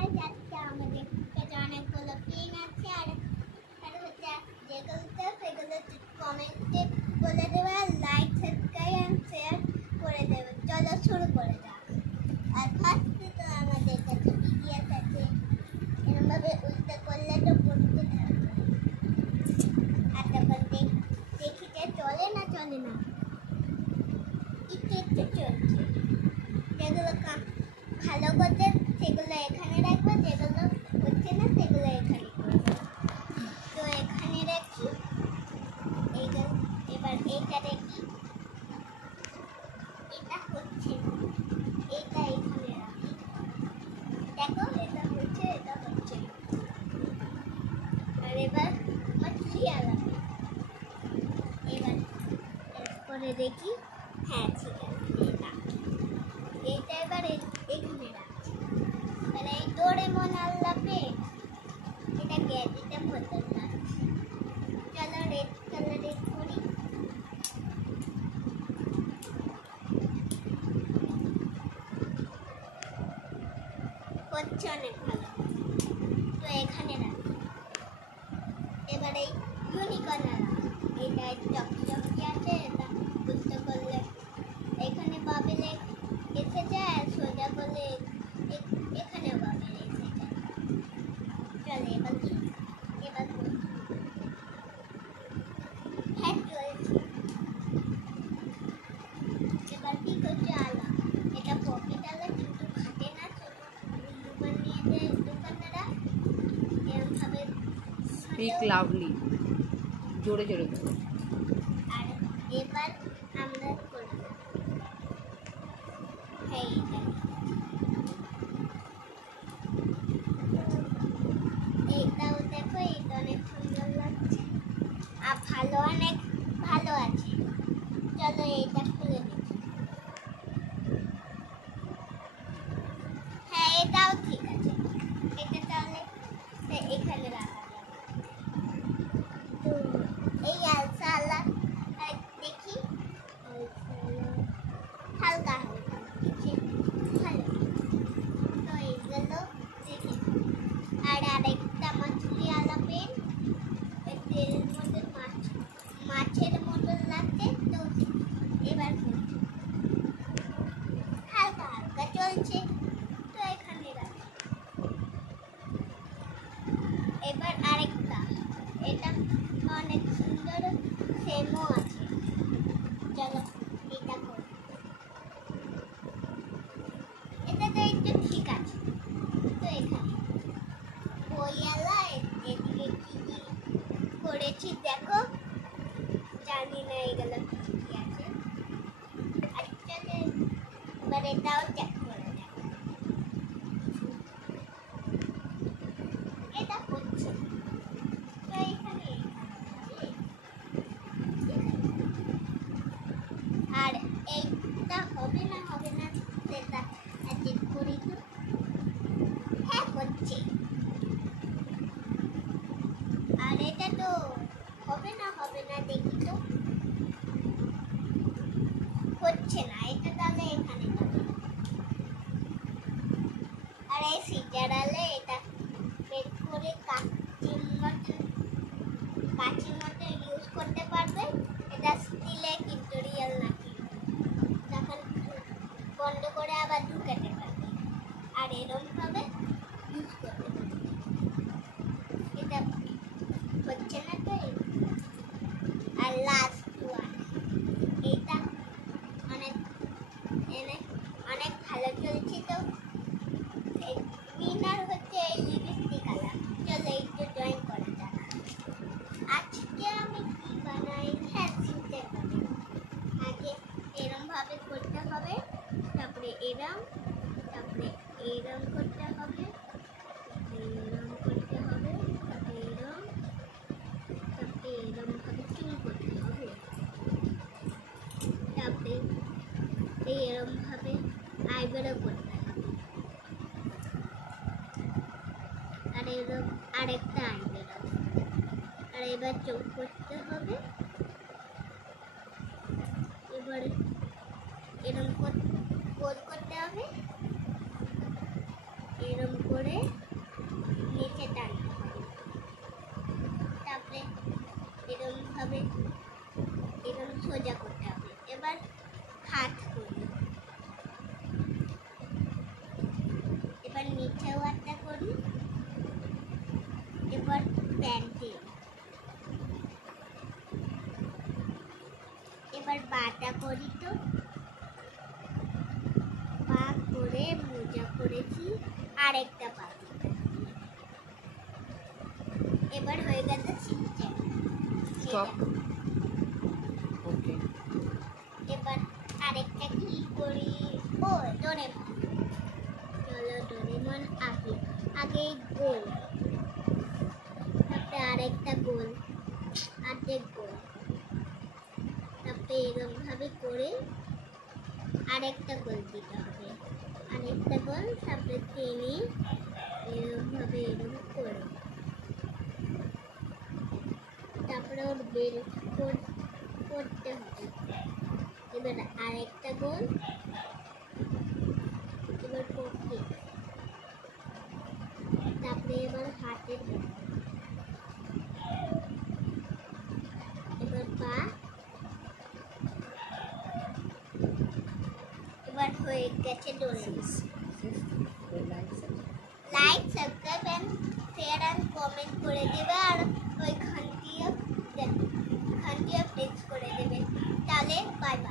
Guys, আজকে আমাদের কাছে অনেকগুলো পেন আছে আর হচ্ছে যেগুলোতে সেগুলো কমেন্টে বলে দেবে, লাইক সাবস্ক্রাইব এন্ড শেয়ার করে দেবে। চলো শুরু করে যাক। আর ফার্স্টে তো আমাদের কাছে বিডিএস আছে, এরকমভাবে উল্টো করলে তো পড়তে থাকবে। আর তখন দেখি যে চলে না একটু একটু চলছে। যেগুলো ভালো করতে সেগুলো এখানে রাখবো, যেগুলো হচ্ছে না সেগুলো এখানে করবো। তো এখানে রাখি, এবার এইটা রাখি, এটা হচ্ছে এইটা এখানে রাখি। দেখো এটা হচ্ছে আর এবার মাছলি আলাদা। এবার করে দেখি, হ্যাঁ ঠিক আছে। এইটা এবার এখানে রাখছি। মানে এই ডোরেমন আল্লাহ পেন, এটা গ্যাজেটের মতন লাগছে। চলো রেড কালারের করি। হচ্ছে অনেক ভালো। তো এখানে রাখি। এবার এই ইউনিকর্ন এটা চকচকি আছে, এটা বুঝতে করলে এখানে বাবেল এসে যায়, আর সোজা করলে এখানে বাবেল এসে যায়। চলে এবার হ্যাঁ চলছে। এবার কি করছে আলা, এটা পকেট আলা কিন্তু খাটে না। ছোট দোকান নিয়ে যায় দোকানদাররা, এরকমভাবে স্পিক লাভলি, জোরে জোরে বলো। আর এবার আমরা করব এইটাও দেখো, এটা অনেক সুন্দর লাগছে আর অনেক ভালো আছে। চলো এইটা খুলে দেখি। হ্যাঁ এটাও ঠিক আছে। এটা তাহলে এখানে রাখা যাবে। তো এই আলসালা দেখি, হালকা হালকা ভালো। তো এইগুলো দেখি। আর আরেকটা মাছলি আলা পেন, তেলের মধ্যে মাছের মতন লাগছে। তো এবার হালকা হালকা চলছে। তো এখানে রাখি। এবার আরেকটা, এটা অনেক সুন্দর সেমও আছে। চলো এটা করি। এটা তো একটু ঠিক আছে। তো এখানে বইয়ালা এদিকে কি কি করেছি দেখো, জানি না এগুলো কি আছে। আর চলে এবার এটাও চেক করে দেখো। এটা হচ্ছে তো এখানে আর এইটা হবে না সেটা চেক করি। তো হ্যাঁ হচ্ছে। আর এটা তো হবে না দেখি তো, হচ্ছে না। এটা তাহলে এখানে যাবে। আর এই সিজারালে এটা বের করে কাঁচির মতো ইউজ করতে পারবে। এটা স্টিলে কিন্তু রিয়েল নাকি, তখন বন্ধ করে আবার ঢুকাতে পারবে। আর এরকম ভাবে ইউজ করতে পারবে। এটা হচ্ছে না তো। আর লাস্ট ওয়ান, এটা অনেক ভালো চলছে। তো উইনার হচ্ছে এই লিপস্টিক কালার। চলো একটু ড্রয়িং করা যাক। আজকে আমি কি বানাই, হ্যাঁ সিম্পল বানাই। আগে এরম ভাবে করতে হবে, তারপরে এরম করতে হবে, করতে হবে, তারপরে এরম ভাবে চুল করতে হবে, তারপরে এরম ভাবে আইব্রো করতে হবে, আর এরকম আরেকটা আইব্রো। আর এবার চোখ করতে হবে। এবারে এরকম গোল করতে হবে, এরকম করে এবার নিচেও একটা করি, এবার প্যান্টে, এবার বাটা করি। তো পা করে মোজা করেছি, আরেকটা পা দিতে হবে। এবার হয়ে গেছে সিস্টেম। স্টপ। ওকে, এবার আরেকটা কি করি? ও ডোরেমন। চলো ডোরেমন আগে আগে গোল, তারপরে আরেকটা গোল, অর্ধেক গোল, তারপরে এরকম ভাবে করে আরেকটা গোল দিতে হবে, আরেকটা গোল, তারপরে টেনে এরকম ভাবে এরকম করে, তারপরে ওর বেল করতে হবে। এবার আরেকটা গোল, এবার করতে, তারপরে এবার হাতের গোল, এবার পা, এবার হয়ে গেছে Doraemon. Like, subscribe and share and comment করে দেবে, আর ওই ঘন্টিও প্রেস করে দেবে। তাহলে বাই বাই।